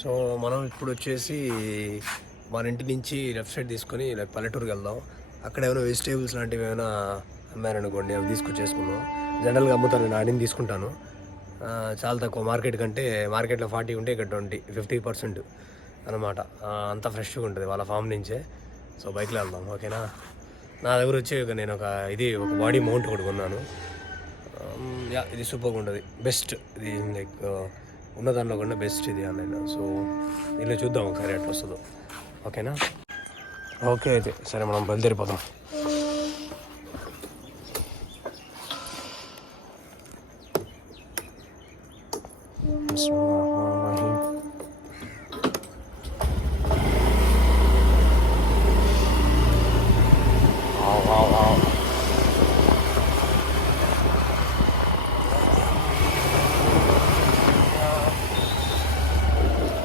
So మనం ఇప్పుడు వచ్చేసి మన ఇంటి నుంచి లెఫ్ట్ సైడ్ తీసుకొని లైక్ పల్లెటూరుకి వెళ్దాం. అక్కడ ఏమైనా వెజిటేబుల్స్ లాంటివి ఏమైనా అమ్మారనుకోండి, అవి తీసుకొచ్చేసుకుందాం. జనరల్గా అమ్ముతాను, నేను ఆడిని తీసుకుంటాను. చాలా తక్కువ మార్కెట్ కంటే. మార్కెట్లో 40 ఉంటే ఇక్కడ 50% అనమాట. అంతా ఫ్రెష్గా ఉంటుంది వాళ్ళ ఫామ్ నుంచే. సో బైక్లో వెళ్దాం, ఓకేనా? నా దగ్గర వచ్చి నేను ఒక బాడీ మౌంట్ కూడా కొన్నాను. ఇది సూపర్గా ఉంటుంది, బెస్ట్. ఇది లైక్ ఉన్న దానిలో కన్నా బెస్ట్ ఇది ఆన్లైన్. సో దీనిలో చూద్దాం ఒకసారి ఎట్లా వస్తుందో, ఓకేనా? ఓకే అయితే సరే, మనం బయలుదేరిపోదాం.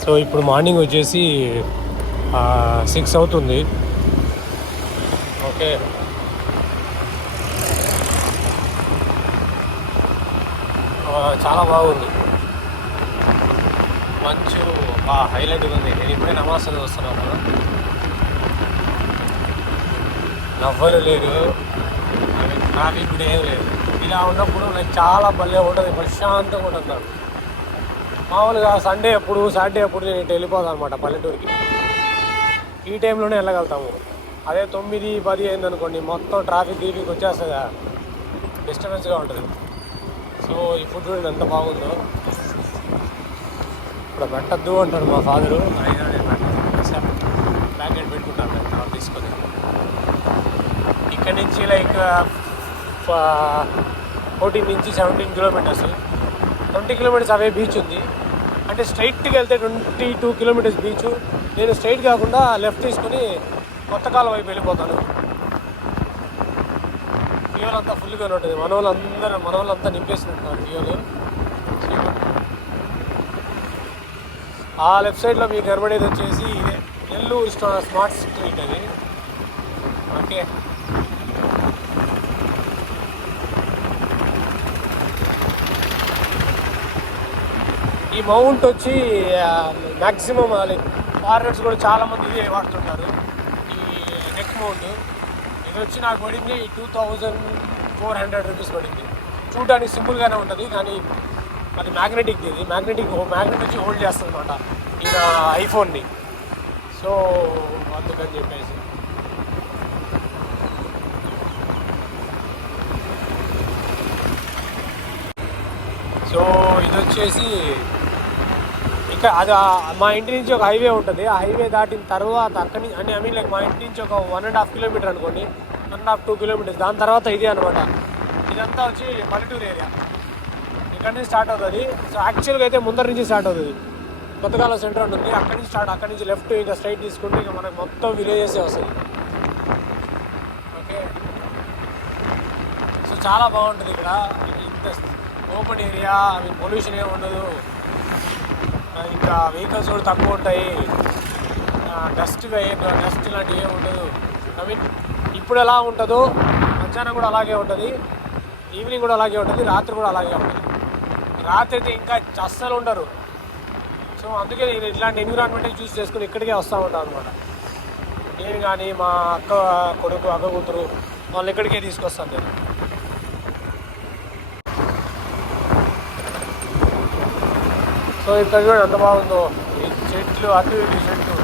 సో ఇప్పుడు మార్నింగ్ వచ్చేసి 6 అవుతుంది. ఓకే, చాలా బాగుంది, మంచు హైలైట్గా ఉంది. నేను ఇప్పుడే నమాజ్ వస్తున్నాను కదా, నవ్వలు లేదు, ట్రాఫిక్ కూడా ఏం లేదు. ఇలా ఉన్నప్పుడు నాకు చాలా భలే ఉంటుంది, ప్రశాంతంగా ఉంటుంది. మామూలుగా సాటర్డే అప్పుడు నేను ఇటు వెళ్ళిపోతాను అనమాట పల్లెటూరుకి. ఈ టైంలోనే వెళ్ళగలుగుతాము. అదే 9, 10 అయింది అనుకోండి, మొత్తం ట్రాఫిక్ వచ్చేస్తుంది, డిస్టర్బెన్స్గా ఉంటుంది. సో ఈ ఫుడ్ చూడండి ఎంత బాగుందో. ఇప్పుడు పెట్టద్దు అంటారు మా ఫాదరు, అయినా నేను ప్యాకెట్ పెట్టుకుంటాను తర్వాత తీసుకొని. ఇక్కడ నుంచి లైక్ 14 నుంచి 17 కిలోమీటర్స్, 20 కిలోమీటర్స్ అవే బీచ్ ఉంది. అంటే స్ట్రైట్గా వెళ్తే 22 కిలోమీటర్స్ బీచ్. నేను స్ట్రైట్ కాకుండా లెఫ్ట్ తీసుకొని కొత్తకాల వైపు వెళ్ళిపోతాను. ఫ్యూయల్ అంతా ఫుల్గా ఉంటుంది, మన వాళ్ళంతా నింపేసినట్టున్నారు ఫ్యూయల్. ఆ లెఫ్ట్ సైడ్లో మీకు కనబడేది వచ్చేసి ఇదే నెల్లూరు స్మార్ట్ స్ట్రీట్ అది. ఓకే, ఈ మౌంట్ వచ్చి మ్యాక్సిమం ఫారినర్స్ కూడా చాలామంది ఇదే వాడుతుంటారు, ఈ నెక్ మౌంట్. ఇది వచ్చి నాకు పడింది 2400 రూపీస్ పడింది. చూడడానికి సింపుల్గానే ఉంటుంది, కానీ అది మ్యాగ్నెటిక్ మ్యాగ్నెట్ వచ్చి హోల్డ్ చేస్తుంది అనమాట ఈ ఐఫోన్ని. సో అందుకని చెప్పేసి సో ఇది వచ్చేసి ఇంకా అది మా ఇంటి నుంచి ఒక హైవే ఉంటుంది. ఆ హైవే దాటిన తర్వాత అక్కడి నుంచి అంటే లైక్ మా ఇంటి నుంచి ఒక 1.5 కిలోమీటర్ అనుకోండి, 1.5-2 కిలోమీటర్స్. దాని తర్వాత ఇదే అనమాట. ఇదంతా వచ్చి పల్లెటూరు ఏరియా, ఇక్కడ నుంచి స్టార్ట్ అవుతుంది. సో యాక్చువల్గా అయితే ముందర నుంచి స్టార్ట్ అవుతుంది. కొత్తకాలం సెంటర్ ఉంటుంది, అక్కడి నుంచి లెఫ్ట్ ఇంకా స్ట్రైట్ తీసుకుంటే ఇంకా మనకు మొత్తం విలేజెసే వస్తుంది. ఓకే, సో చాలా బాగుంటుంది ఇక్కడ. ఇంత ఓపెన్ ఏరియా, పొల్యూషన్ ఏమి ఉండదు, ఇంకా వెహికల్స్ కూడా తక్కువ ఉంటాయి, డస్ట్ లాంటివి ఏమి ఉండదు. ఇప్పుడు ఎలా ఉంటుందో మధ్యాహ్నం కూడా అలాగే ఉంటుంది, ఈవినింగ్ కూడా అలాగే ఉంటుంది, రాత్రి కూడా అలాగే ఉంటుంది. రాత్రి అయితే ఇంకా అస్సలు ఉండరు. సో అందుకే నేను ఇట్లాంటి ఎన్విరాన్మెంట్ చూస్ చేసుకుని ఇక్కడికే వస్తూ ఉంటాను అనమాట. నేను కానీ మా అక్క కూతురు వాళ్ళు ఇక్కడికే తీసుకొస్తాను నేను. సో ఇక్కడ చూడండి ఎంత బాగుందో, ఈ చెట్లు అటు ఇటు చెట్లు.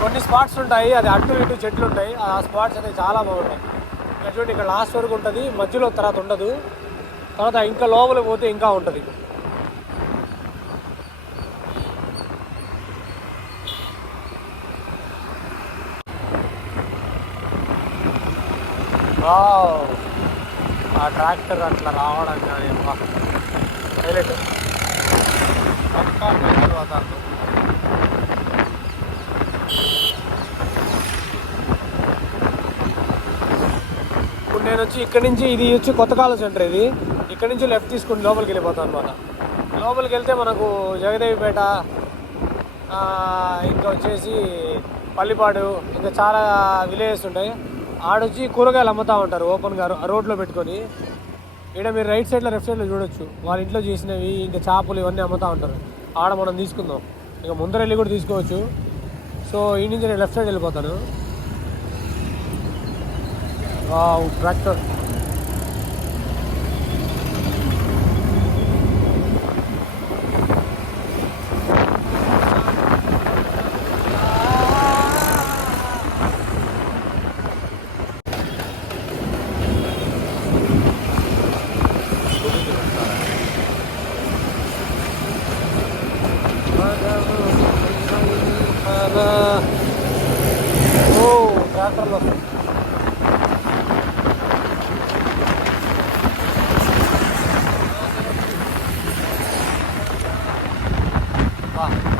కొన్ని స్పాట్స్ ఉంటాయి, అది అటు ఇటు చెట్లు ఉంటాయి, ఆ స్పాట్స్ అయితే చాలా బాగుంటాయి. ఇక్కడ చూడండి, ఇక్కడ లాస్ట్ వరకు ఉంటుంది, మధ్యలో తర్వాత ఉండదు, తర్వాత ఇంకా లోపలికి పోతే ఇంకా ఉంటుంది. ఆ ట్రాక్టర్ అట్లా రావడం కానీ హైలైట్. ఇప్పుడు నేను వచ్చి ఇక్కడి నుంచి, ఇది వచ్చి కొత్తకాలం సెంటర్, ఇది ఇక్కడ నుంచి లెఫ్ట్ తీసుకుని లోపలికి వెళ్ళిపోతాను అనమాట. లోపలికి వెళ్తే మనకు జగదేవిపేట, ఇంకా వచ్చేసి పల్లిపాడు, ఇంకా చాలా విలేజెస్ ఉంటాయి. ఆడొచ్చి కూరగాయలు అమ్ముతూ ఉంటారు ఓపెన్గా రోడ్లో పెట్టుకొని. ఇక్కడ మీరు రైట్ సైడ్లో లెఫ్ట్ సైడ్లో చూడొచ్చు, వాళ్ళ ఇంట్లో చేసినవి ఇంకా చేపలు ఇవన్నీ అమ్ముతూ ఉంటారు. ఆడ మనం తీసుకుందాం. ఇక ముందర వెళ్ళి కూడా తీసుకోవచ్చు. సో ఈ నుంచి నేను లెఫ్ట్ సైడ్ వెళ్ళిపోతాను. ట్రాక్టర్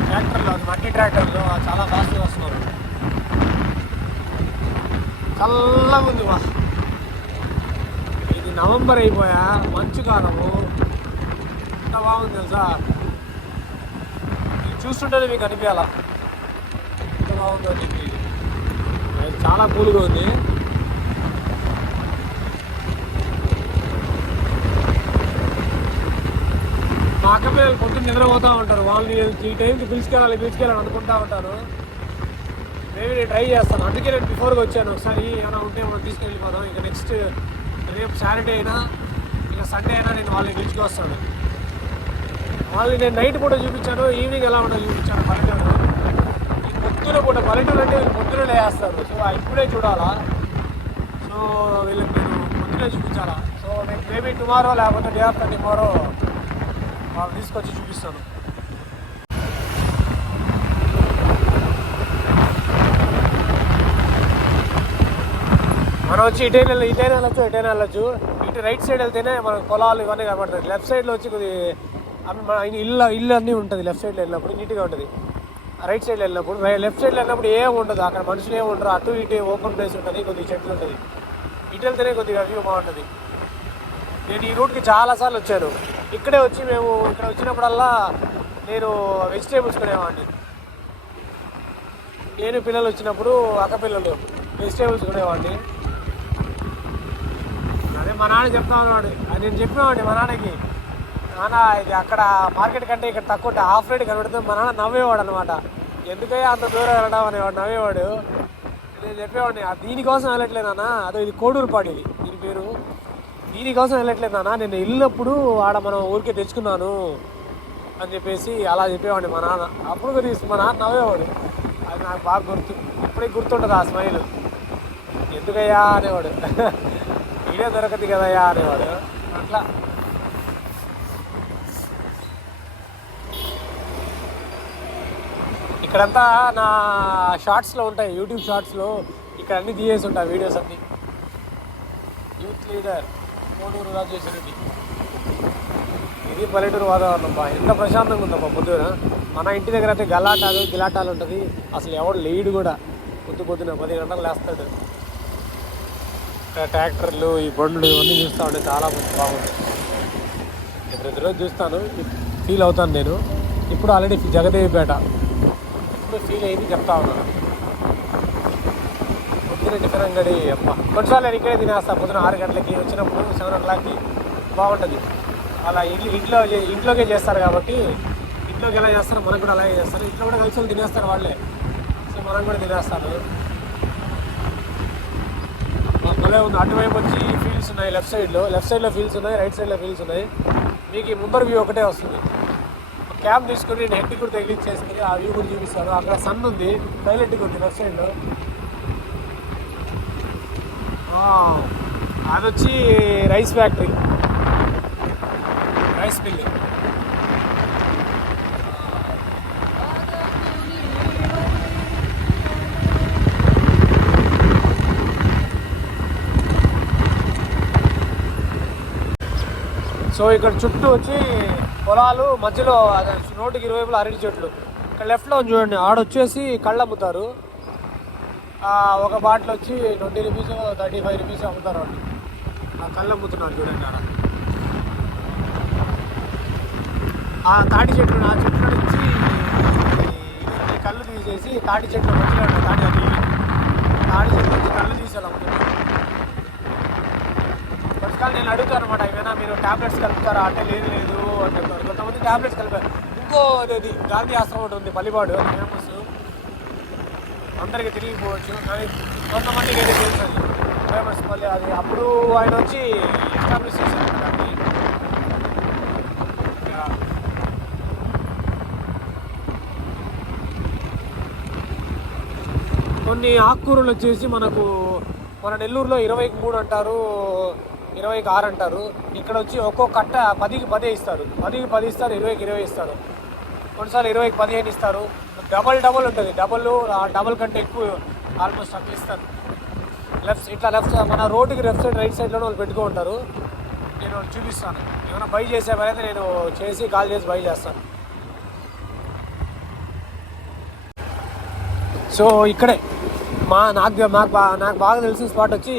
ట్రాక్టర్లో మట్టి ట్రాక్టర్లో చాలా ఫాస్ట్గా వస్తున్నారు. చల్లగా ఉంది. ఇది నవంబర్ అయిపోయా, మంచు కాలము, ఎంత బాగుంది తెలుసా. ఇది చూస్తుంటేనే మీకు అనిపించాలా ఎంత బాగుందో అని చెప్పి. చాలా కూల్గా ఉంది. మా అక్క పిల్లలు పొద్దున్న నిద్రపోతూ ఉంటారు. వాళ్ళని ఈ టైంకి పిలుచుకెళ్ళాలి అనుకుంటా ఉంటాను. మేబీ నేను ట్రై చేస్తాను. అందుకే నేను బిఫోర్గా వచ్చాను. ఒకసారి ఏమైనా ఉంటే మనం తీసుకెళ్ళిపోదాం. ఇక నెక్స్ట్ రేపు సాటర్డే అయినా ఇక సండే అయినా నేను వాళ్ళని పిలుచుకొస్తాను. వాళ్ళని నేను నైట్ పూట చూపించాను, ఈవినింగ్ ఎలా ఉంటుందో చూపించాను. పల్లెటూరు ఈ పొద్దున పూట, పల్లెటూరు అంటే వీళ్ళు పొద్దున లేస్తారు. సో ఇప్పుడే చూడాలా. సో వీళ్ళకి నేను పొద్దునే చూపించాలా. సో నేను మేబీ టుమారో లేకపోతే డే ఆఫ్టర్ టుమారో వాళ్ళు తీసుకొచ్చి చూపిస్తాను. మనం వచ్చి ఇటైనా వెళ్ళొచ్చు. ఇటు రైట్ సైడ్ వెళ్తేనే మనకు పొలాలు ఇవన్నీ కనబడుతుంది. లెఫ్ట్ సైడ్లో వచ్చి కొద్ది మన ఇల్లు అన్నీ ఉంటుంది. లెఫ్ట్ సైడ్లో వెళ్ళినప్పుడు నీట్గా ఉంటుంది. రైట్ సైడ్లో వెళ్ళినప్పుడు లెఫ్ట్ సైడ్లో వెళ్ళినప్పుడు ఏమి ఉండదు. అక్కడ మనుషులు ఏమి ఉండరు. అటు ఇటు ఓపెన్ ప్లేస్ ఉంటుంది, కొద్దిగా చెట్లు ఉంటుంది. ఇటు వెళ్తేనే కొద్దిగా వ్యూ బాగుంటుంది. నేను ఈ రూట్కి చాలాసార్లు వచ్చాను. ఇక్కడే వచ్చి మేము ఇక్కడ వచ్చినప్పుడల్లా నేను వెజిటేబుల్స్ కొనేవాడిని. నేను పిల్లలు వచ్చినప్పుడు అక్క పిల్లలు వెజిటేబుల్స్ కొనేవాడిని. అదే మా నాన్న చెప్తా ఉన్నాడు. అది నేను చెప్పినవాడిని మా నాన్నకి, నాన్న ఇది అక్కడ మార్కెట్ కంటే ఇక్కడ తక్కువ హాఫ్ రేట్ కనబడుతుంది. మా నాన్న నవ్వేవాడు అనమాట. ఎందుకయ్యా అంత దూరం వెళ్ళడం అనేవాడు, నవ్వేవాడు. నేను చెప్పేవాడిని దీనికోసం వెళ్ళట్లేదు నాన్న, అదో ఇది కోడూరుపాడు, ఇది దీని పేరు. దీనికోసం వెళ్ళట్లేదు నాన్న, నేను వెళ్ళినప్పుడు ఆడ మనం ఊరికే తెచ్చుకున్నాను అని చెప్పేసి అలా చెప్పేవాడిని మా నాన్న. అప్పుడు గురించి మా నాన్న నవ్వేవాడు. అది నాకు బాగా ఇప్పుడే గుర్తుంటుంది ఆ స్మైల్. ఎందుకయ్యా అనేవాడు, ఇదే దొరకదు కదయ్యా అనేవాడు. అట్లా ఇక్కడంతా నా షార్ట్స్లో ఉంటాయి, యూట్యూబ్ షార్ట్స్లో ఇక్కడ అన్నీ తీసేసి ఉంటాయి వీడియోస్ అన్నీ. Youth leader Koduru Rajeshwar Reddy. ఇది పల్లెటూరు వాతావరణం బా, ఎంత ప్రశాంతంగా ఉందమ్మా పొద్దున. మన ఇంటి దగ్గర అయితే గిలాటాలు ఉంటుంది. అసలు ఎవడు లేడు కూడా. పొద్దున 10 గంటలు లేస్తాడు. ఇక్కడ ట్రాక్టర్లు, ఈ బండ్లు ఇవన్నీ చూస్తూ ఉంటే చాలా బాగుంది. ప్రతిరోజు చూస్తాను, ఫీల్ అవుతాను నేను. ఇప్పుడు ఆల్రెడీ జగదేవిపేట ఇప్పుడు ఫీల్ అయింది చెప్తా ఉన్నాను. పొద్దున టిఫిన్ అంగడి అమ్మ కొన్నిసార్లు నేను ఇక్కడే తినేస్తాను. పొద్దున 6 గంటలకి వచ్చినప్పుడు 7 o'clockకి బాగుంటుంది. అలా ఇంట్లోకే చేస్తారు కాబట్టి ఇంట్లోకి ఎలా చేస్తారో మనకు కూడా అలాగే చేస్తారు. ఇంట్లో కూడా కలిసి తినేస్తారు వాళ్ళే. సో మనం కూడా తినేస్తాను. భలే ఉంది. అటువైపు వచ్చి ఫీల్డ్స్ ఉన్నాయి. లెఫ్ట్ సైడ్లో ఫీల్డ్స్ ఉన్నాయి, రైట్ సైడ్లో ఫీల్డ్స్ ఉన్నాయి. మీకు ఈ ముందర వ్యూ ఒకటే వస్తుంది. క్యాబ్ తీసుకుని నేను హెడ్ కూడా తగిలించేసుకుని ఆ వ్యూ కూడా చూపిస్తాను. అక్కడ సన్ ఉంది, హైలైట్గా ఉంది లెఫ్ట్ సైడ్లో. అది వచ్చి rice factory, rice mill. So ఇక్కడ చుట్టూ వచ్చి పొలాలు, మధ్యలో రోడ్డుకి ఇరువైపులు అరటి చెట్లు. ఇక్కడ లెఫ్ట్లో చూడండి, ఆడొచ్చేసి కళ్ళు అమ్ముతారు. ఒక బాటిల్ వచ్చి 20 రూపీస్ 35 రూపీస్ అమ్ముతారు వాళ్ళు. ఆ కళ్ళు అమ్ముతున్నారు చూడండి ఆడ. ఆ తాటి చెట్లు, ఆ చెట్ల నుంచి కళ్ళు తీసేసి తాటి చెట్లు మధ్యలో తాటి చెట్లు నుంచి కళ్ళు తీసేలా అమ్ముతున్నారు. కొంతకాలం నేను అడుగుతాను అనమాట, ఏమైనా మీరు ట్యాబ్లెట్స్ కలుపుతారా అంటే లేదు అని చెప్తారు. కొంతమంది ట్యాబ్లెట్స్ కలిపారు. ఇంకో అది గాంధీ ఆశ్రమం ఒకటి ఉంది పల్లిపాడు, అది ఫేమస్, అందరికి తిరిగిపోవచ్చు. కానీ కొంతమందికి అయితే తెలుసు అది ఫేమస్. మళ్ళీ అది అప్పుడు ఆయన వచ్చి ఎస్టాబ్లిష్ చేశారు దాన్ని. కొన్ని ఆకుకూరలు వచ్చేసి మనకు మన నెల్లూరులో 23 అంటారు, 26 అంటారు. ఇక్కడ వచ్చి ఒక్కో కట్ట 10కి 10 ఇస్తారు, 10కి 10 ఇస్తారు, 20కి 20 ఇస్తారు, కొన్నిసార్లు 20కి 15 ఇస్తారు. డబల్ ఉంటుంది, డబల్ కంటే ఎక్కువ ఆల్మోస్ట్ అట్లా ఇస్తారు. లెఫ్ట్ మన రోడ్డుకి లెఫ్ట్ సైడ్ రైట్ సైడ్లోనే వాళ్ళు పెట్టుకో ఉంటారు. నేను చూపిస్తాను, ఏమైనా బై చేసేవైతే నేను చేసి కాల్ చేసి బై చేస్తాను. సో ఇక్కడే నాకు బాగా తెలిసిన స్పాట్ వచ్చి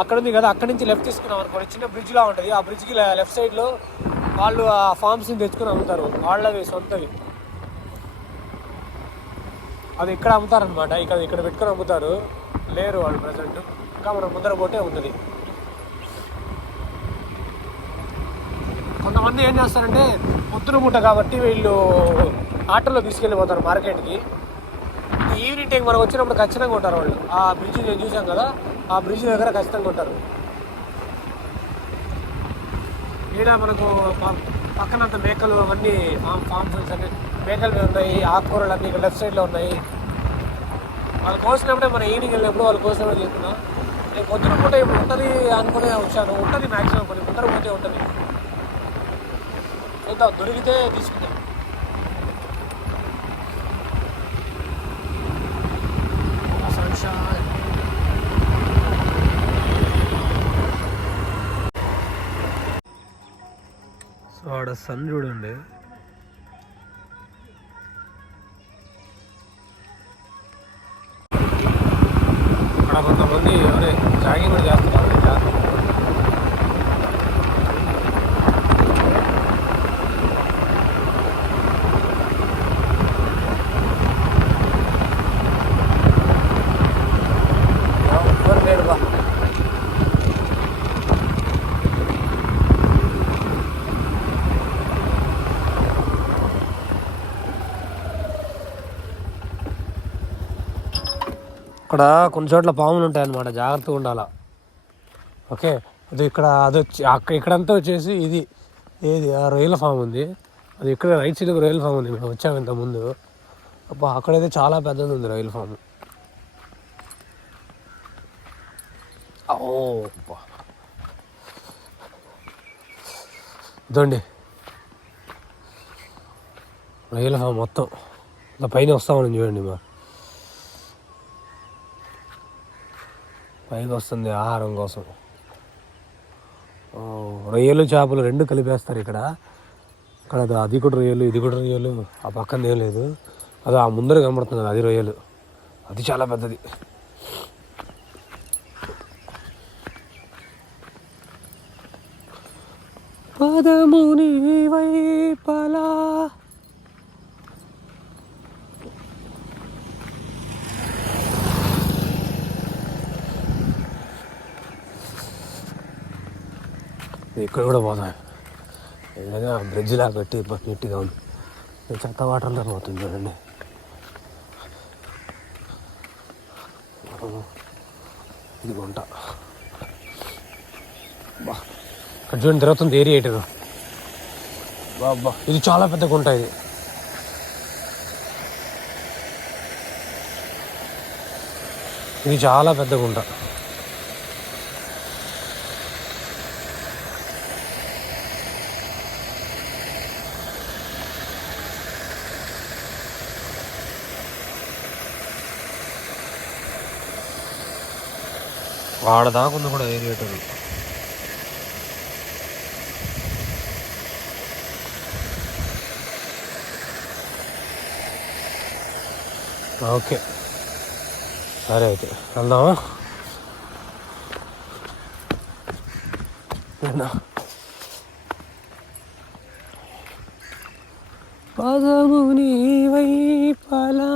అక్కడ ఉంది కదా, అక్కడి నుంచి లెఫ్ట్ తీసుకున్నాం అనుకోండి, చిన్న బ్రిడ్జ్లా ఉంటుంది. ఆ బ్రిడ్జ్కి లెఫ్ట్ సైడ్లో వాళ్ళు ఆ ఫార్మ్స్ని తెచ్చుకొని అమ్ముతారు, వాళ్ళవి సొంతవి. అది ఇక్కడ అమ్ముతారనమాట, ఇక్కడ పెట్టుకొని అమ్ముతారు. లేరు వాళ్ళు ప్రజెంట్, ఇంకా మనం ముందర పోతే ఉంటుంది. కొంతమంది ఏం చేస్తారంటే పొద్దున పూట కాబట్టి వీళ్ళు ఆటోలో తీసుకెళ్ళిపోతారు మార్కెట్కి. ఈవినింగ్ టైం మనం వచ్చినప్పుడు ఖచ్చితంగా ఉంటారు వాళ్ళు. ఆ బ్రిడ్జ్ నేను చూసాం కదా, ఆ బ్రిడ్జ్ దగ్గర ఖచ్చితంగా ఉంటారు. ఈడ మనకు పక్కనంత మేకలు అవన్నీ ఫార్మ్స్ అన్ని మేకలు ఉన్నాయి, ఆకుకూరలు అన్నీ ఇక్కడ లెఫ్ట్ సైడ్లో ఉన్నాయి. వాళ్ళు కోసినప్పుడే మనం ఈవినింగ్ వెళ్ళినప్పుడు వాళ్ళు కోసినప్పుడే తీసుకున్నాం. నేను పొద్దున పూట ఇప్పుడు ఉంటుంది అనుకునే వచ్చాను, ఉంటుంది మ్యాక్సిమం, కొన్ని ముందర పోతే ఉంటుంది. చూద్దాం, దొరికితే తీసుకుందాం. సో ఆడ సన్ చూడండి, అక్కడ కొంతమంది ఎవరే జాగింగ్ కూడా చేస్తున్నారు. ఇక్కడ కొన్ని చోట్ల పాములు ఉంటాయన్నమాట, జాగ్రత్తగా ఉండాలా. ఓకే, అది వచ్చి ఇక్కడంతా వచ్చేసి ఇది ఏది ఆ రొయ్యల ఫామ్ ఉంది. అది ఇక్కడ రైట్ సైడ్ రొయ్యల ఫామ్ ఉంది, మేము వచ్చాము ఇంతకుముందు. అబ్బా అక్కడైతే చాలా పెద్దది ఉంది రొయ్యల ఫామ్. ఇదండి రొయ్యల ఫామ్ మొత్తం ఇలా పైన వస్తామని చూడండి, మా పైకి వస్తుంది ఆహారం కోసం. రొయ్యలు చేపలు రెండు కలిపేస్తారు ఇక్కడ. అది కూడా రొయ్యలు, ఇది కూడా రొయ్యలు. ఆ పక్కన ఏం లేదు, అది ఆ ముందర కనబడుతుంది కదా, అది రొయ్యలు. అది చాలా పెద్దది. పదముని వైపలా ఇక్కడ కూడా పోతాయి. ఏదైనా బ్రిడ్జ్ లాగా పెట్టి నీట్గా ఉంది. చెత్త వాటర్లో పోతుంది చూడండి. ఇది గుంట బా, ఇక్కడ చూడండి తిరుగుతుంది ఏరియేటర్. బాబా ఇది చాలా పెద్ద గుంట. ఇది చాలా పెద్ద గుంట. వాడదాకా ఉంది కూడా ఏరియేటర్. ఓకే సరే అయితే వెళ్దామా. పదముని వైపలా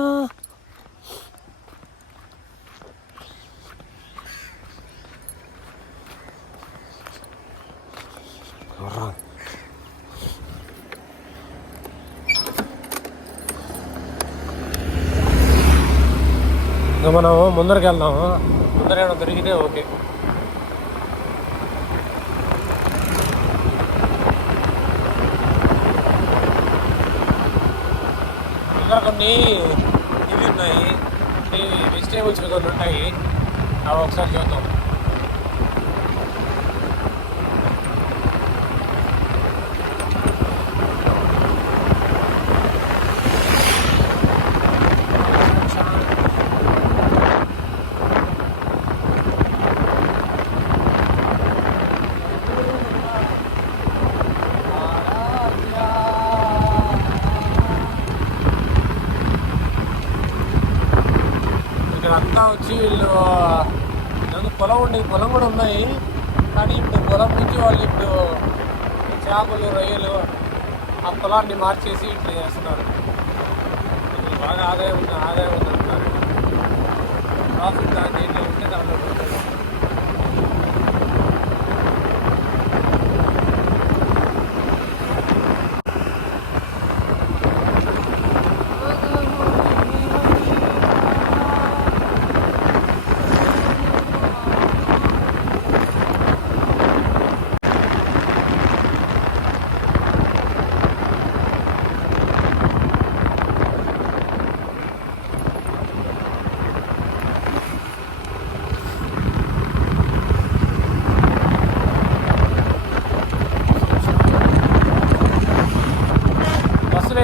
ఇంకా మనం ముందరికి వెళ్దాము. ముందర ఏమైనా దొరికితే ఓకే. ముందర కొన్ని ఇవి ఉన్నాయి, వెజిటేబుల్స్ కొన్ని ఉంటాయి, అవి ఒకసారి చూద్దాం. అంతా వచ్చి వీళ్ళు పొలం ఉండేది, పొలం కూడా ఉన్నాయి, కానీ ఇప్పుడు పొలం నుంచి వాళ్ళు ఇప్పుడు చేపలు రొయ్యలు ఆ పొలాన్ని మార్చేసి ఇట్లా చేస్తున్నారు. బాగా ఆదాయం ఉందంటున్నారు. ప్రాఫిట్ దాంట్లో ఉంటే దాంట్లో ఉంటుంది.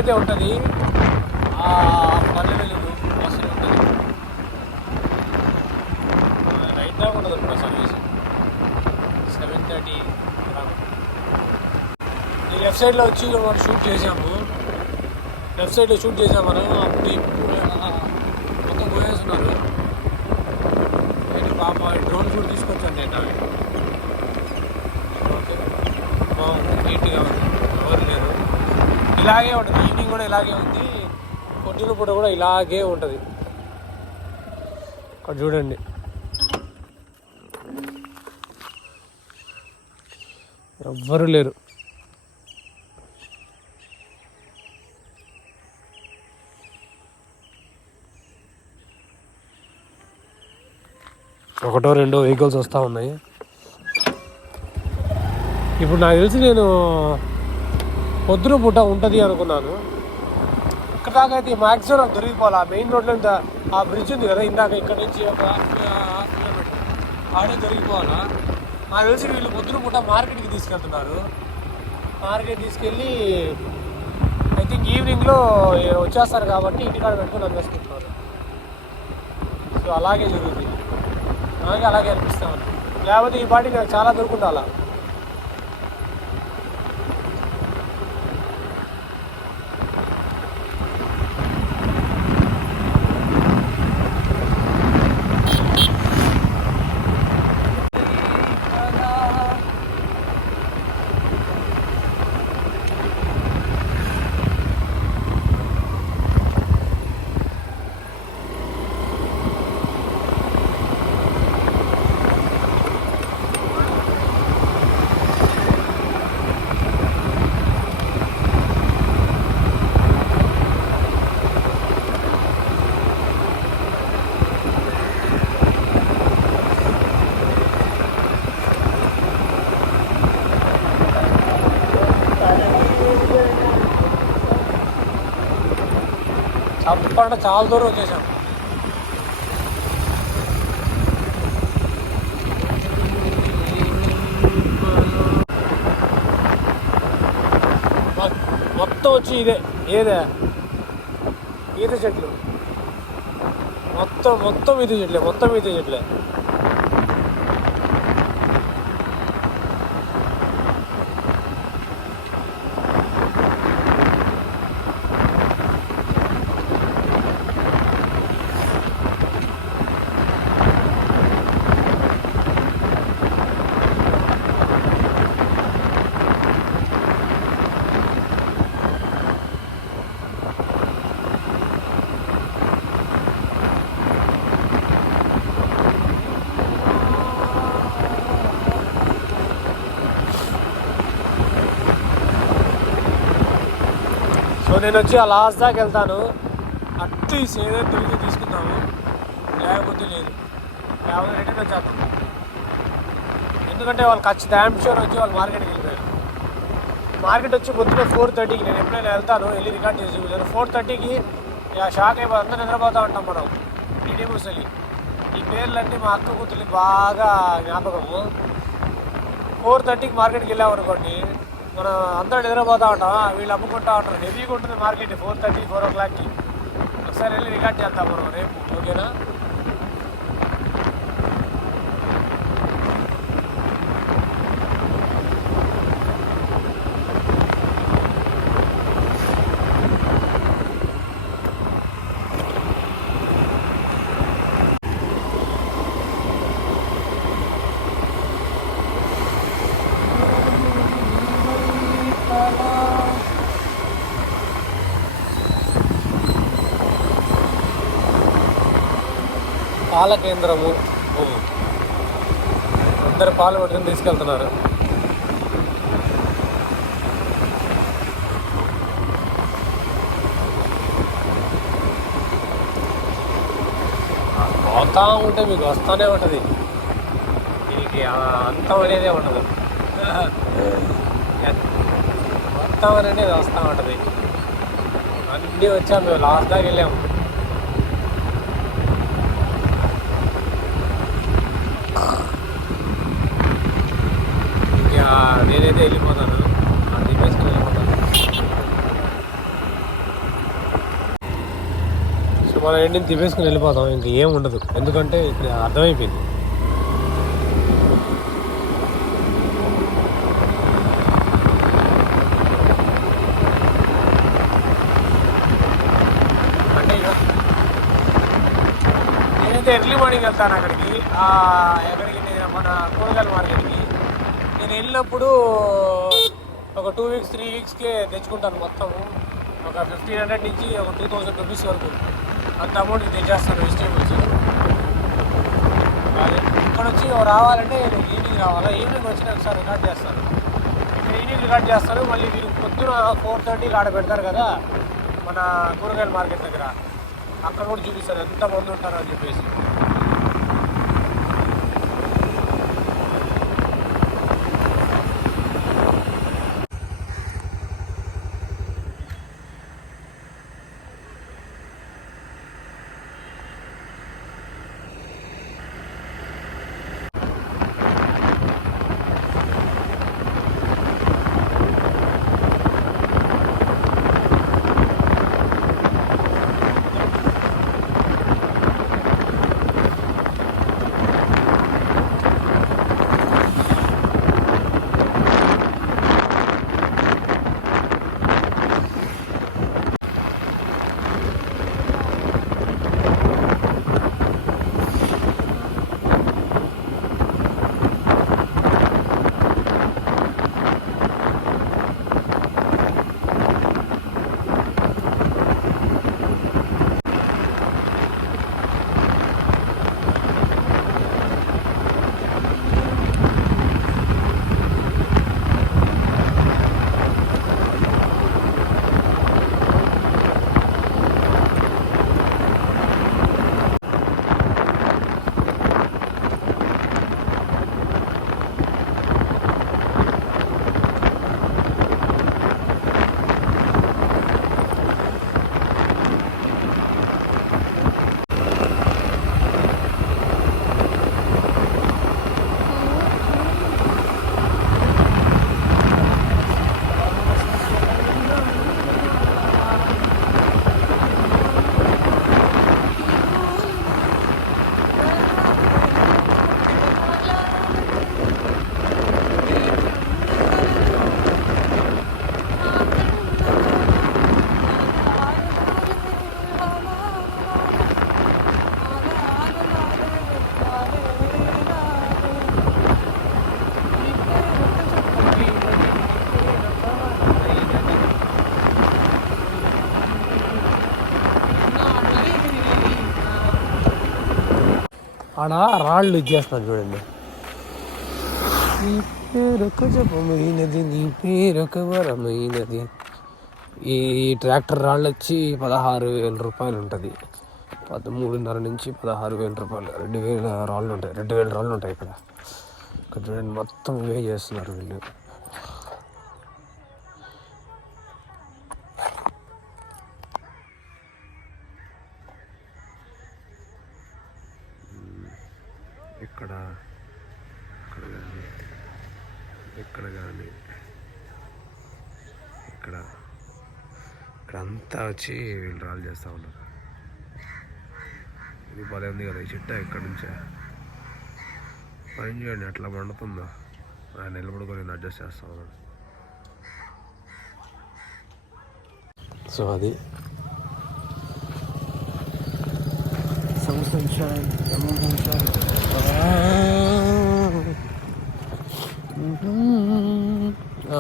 అయితే ఉంటుంది పల్లె వెలుగు బస్సులు ఉంటుంది, రైట్ ఉండదు ఇప్పుడు సర్వీస్ 7:30. ఈ లెఫ్ట్ సైడ్లో వచ్చి మనం షూట్ చేసాము, లెఫ్ట్ సైడ్లో షూట్ చేసాము మనం. అప్పుడు మొత్తం పోయేస్తున్నారు. అయితే పాప డ్రోన్ షూట్ తీసుకొచ్చాను నేను. ఓకే, నీట్గా ఉంది, ఎవరు లేరు. ఇలాగే ఉంటుంది, ఈవినింగ్ కూడా ఇలాగే ఉంది, పొద్దున పూట కూడా ఇలాగే ఉంటుంది. అక్కడ చూడండి, ఎవ్వరు లేరు. ఒకటో రెండో వెహికల్స్ వస్తూ ఉన్నాయి. ఇప్పుడు నాకు తెలిసి నేను పొద్దున పూట ఉంటుంది అనుకున్నాను. ఇక్కడ దాకా అయితే మ్యాక్సిమం నాకు దొరికిపోవాలి. ఆ మెయిన్ రోడ్లో ఆ బ్రిడ్జ్ ఉంది కదా, ఇందాక ఇక్కడ నుంచి ఒక హాఫ్ కిలోమీటర్ ఆడే దొరికిపోవాలా. నాకు తెలిసి వీళ్ళు పొద్దున పూట మార్కెట్కి తీసుకెళ్తున్నారు. మార్కెట్ తీసుకెళ్ళి ఐ థింక్ ఈవినింగ్లో వచ్చేస్తారు కాబట్టి ఇంటికాడ పెట్టుకుని అందేసుకుంటున్నారు. సో అలాగే జరుగుతుంది, నాకు అలాగే అనిపిస్తాను. లేకపోతే ఈ పాటికి నాకు చాలా దొరుకుండాలా. చెప్పండి, చాలా దూరం వచ్చేసాం. మొత్తం వచ్చి ఏదే ఈత చెట్లు, మొత్తం ఈత చెట్లే. సో నేను వచ్చి ఆ లాస్ట్ దాకా వెళ్తాను, అటు ఈ సేద తిరిగి తీసుకుందాము. లేకపోతే లేదు, లేకపోతే రిటర్న్ వచ్చేస్తాం. ఎందుకంటే వాళ్ళు ఖచ్చితంగా డామ్ వచ్చి వాళ్ళు మార్కెట్కి వెళ్ళిపోయారు. మార్కెట్ వచ్చి పొద్దున్న 4:30కి నేను ఎప్పుడైనా వెళ్తాను, వెళ్ళి రికార్డ్ చేసి చూసాను. 4:30కి షాక్ అయిపోయి అందరూ నిద్రపోతూ ఉంటాం మనం. ఇదే ముసలి ఈ పేర్లన్నీ మా అక్క కూతుర్ని బాగా జ్ఞాపకము. 4:30కి మార్కెట్కి వెళ్ళామనుకోండి, మనం అందరూ నిద్రపోతూ ఉంటాం, వీళ్ళు అమ్ముకుంటూ ఉంటారు. హెవీగా ఉంటుంది మార్కెట్ 4:30, 4 o'clockకి. ఒకసారి వెళ్ళి రికార్డ్ చేద్దాం మనం రేపు, ఓకేనా? పాల కేంద్రము, అందరు పాలు పట్టుకుని తీసుకెళ్తున్నారు. పోతా ఉంటే మీకు వస్తూనే ఉంటుంది, దీనికి అంతం అనేదే ఉండదు. మొత్తం అనేది వస్తూ ఉంటుంది. అన్నీ వచ్చాము, మేము లాస్ట్ దాకా వెళ్ళాము. నేనైతే వెళ్ళిపోతాను, అది వేసుకుని వెళ్ళిపోతాను. సో మనం ఏంటి తిప్పేసుకుని వెళ్ళిపోతాం, ఇంక ఏం ఉండదు. ఎందుకంటే ఇక్కడ అర్థమైపోయింది. అంటే నేనైతే ఎర్లీ మార్నింగ్ వెళ్తాను అక్కడికి. ఎక్కడికి, మన కూరగాయల మార్కెట్కి. నేను వెళ్ళినప్పుడు ఒక 2 weeks 3 weeksకే తెచ్చుకుంటాను. మొత్తం ఒక 1500 నుంచి ఒక 2000 రూపీస్ వరకు అంత అమౌంట్ తెచ్చేస్తాను వెజిటేబుల్స్. ఇక్కడ వచ్చి రావాలంటే ఈవినింగ్ రావాలా, ఈవినింగ్ వచ్చిన ఒకసారి రికార్డ్ చేస్తాను. ఇక్కడ ఈవినింగ్ రికార్డ్ చేస్తాను. మళ్ళీ మీరు పొద్దున 4:30కి ఆడ పెడతారు కదా మన కూరగాయల మార్కెట్ దగ్గర, అక్కడ కూడా చూపిస్తారు ఎంతమంది ఉంటారో అని చెప్పేసి. ఆడ రాళ్ళు ఇచ్చేస్తున్నాను చూడండి. నీ పేరొక జపమైనది, నీ పేరొక వరమైనది. ఈ ట్రాక్టర్ రాళ్ళు వచ్చి 16,000 రూపాయలు ఉంటుంది. 13,500 నుంచి 16,000 రూపాయలు. 2,000 రాళ్ళు ఉంటాయి, 2,000 రాళ్ళు ఉంటాయి ఇక్కడ. ఇక్కడ చూడండి, మొత్తం ఇవే చేస్తున్నారు వీళ్ళు. ఇక్కడ కానీ ఇక్కడ కానీ ఇక్కడంతా వచ్చి వీళ్ళు రాళ్ళు చేస్తూ ఉన్నారు. ఇది భలే ఉంది కదా ఈ చెట్టు. ఇక్కడ నుంచే పని చేయండి, ఎట్లా మండుతుందో. ఆయన నిలబడుకొని అడ్జస్ట్ చేస్తూ ఉన్నాడు. సో అది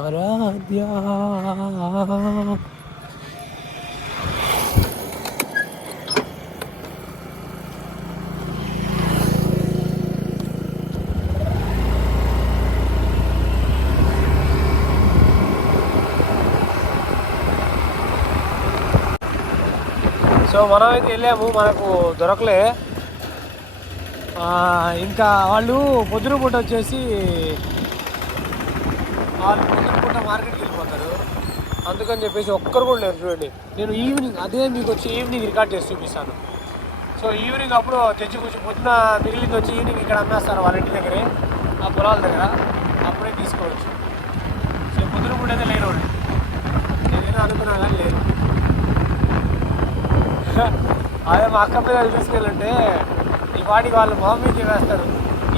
ఆరాధ్య. సో మనమైతే వెళ్ళాము, మనకు దొరకలే. ఇంకా వాళ్ళు పొద్దున పూట వచ్చేసి మార్కెట్కి వెళ్ళిపోతారు. అందుకని చెప్పేసి ఒక్కరు కూడా లేరు. చూడండి, నేను ఈవినింగ్ అదే మీకు వచ్చి ఈవినింగ్ రికార్డ్ చేసి చూపిస్తాను. సో ఈవినింగ్ అప్పుడు తెచ్చి కొంచెం పొద్దున మిగిలింది వచ్చి ఈవినింగ్ ఇక్కడ అమ్మేస్తారు వాళ్ళ ఇంటి దగ్గరే, ఆ పొలాల దగ్గర. అప్పుడే తీసుకోవచ్చు. సో పొద్దున పూట అయితే లేరు వాళ్ళు. నేనేదో అనుకున్నా కానీ లేరు. అదే మా అక్క పిల్లలు తీసుకెళ్ళంటే ఈ వాటికి వాళ్ళు మామూలు వేస్తారు.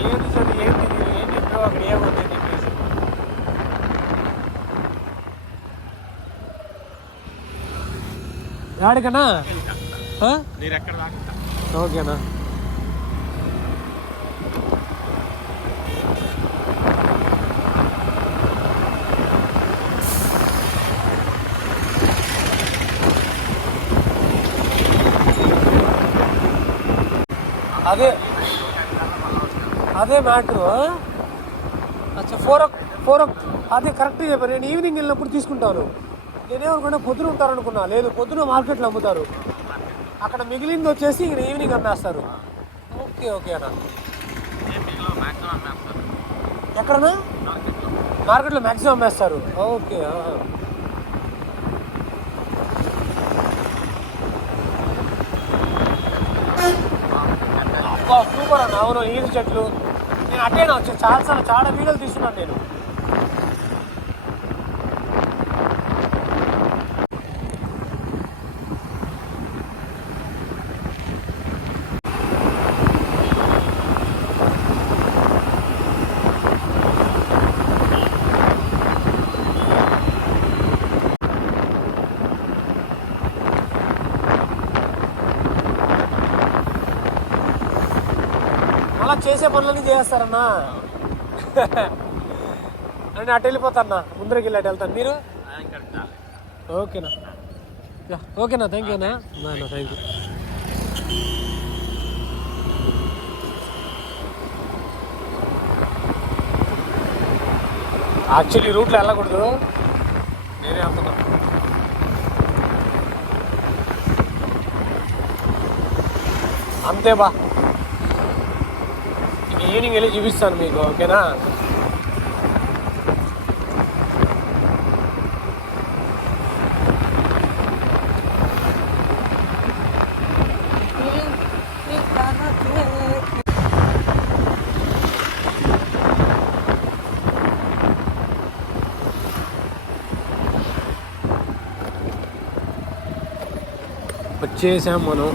ఏంటి చూడు, ఏంటి ఏంటి అక్కడ ఏముంది అని చెప్పేసి. రాడికన్నా ఓకేనా. అదే మ్యాటరు. అచ్చా 4 అదే కరెక్ట్గా చెప్పారు. నేను ఈవినింగ్ వెళ్ళినప్పుడు తీసుకుంటాను. నేనేమనుకున్నా పొద్దున ఉంటారనుకున్నా. లేదు, పొద్దున మార్కెట్లో అమ్ముతారు. అక్కడ మిగిలింది వచ్చేసి ఇక్కడ ఈవినింగ్ అమ్మేస్తారు. ఓకే ఓకే అన్న. ఎక్కడన్నా మార్కెట్లో మ్యాక్సిమం అమ్మేస్తారు. ఓకే. సూపర్ అన్న. అవును, ఈది చెట్లు. నేను అట్టేనా వచ్చి చాలా వీడియోలు తీసుకున్నాను నేను. అలా చేసే పనులన్నీ చేస్తారన్నా. నేను అటు వెళ్ళిపోతాన్నా, ముందరికి వెళ్ళి అటు వెళ్తాను. మీరు ఓకేనా? ఓకేనా, థ్యాంక్ యూ అన్నా. Thank you. యాక్చువల్లీ రూట్లో వెళ్ళకూడదు, నేనే వెళ్తున్నా. అంతే బా, ఈవినింగ్ వెళ్ళి చూపిస్తాను మీకు. ఓకేనా? వచ్చేసాం మనం.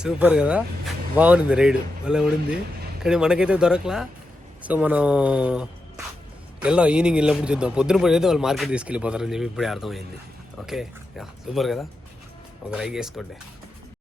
సూపర్ కదా, బాగుంది రైడ్, మళ్ళీ పడింది. కానీ మనకైతే దొరకలా. సో మనం వెళ్దాం, ఈవినింగ్ వెళ్ళినప్పుడు చూద్దాం. పొద్దున పడితే వాళ్ళు మార్కెట్ తీసుకెళ్ళిపోతారని చెప్పి ఇప్పుడే అర్థమైంది. ఓకే, సూపర్ కదా, ఒక లైక్ వేసుకోండి.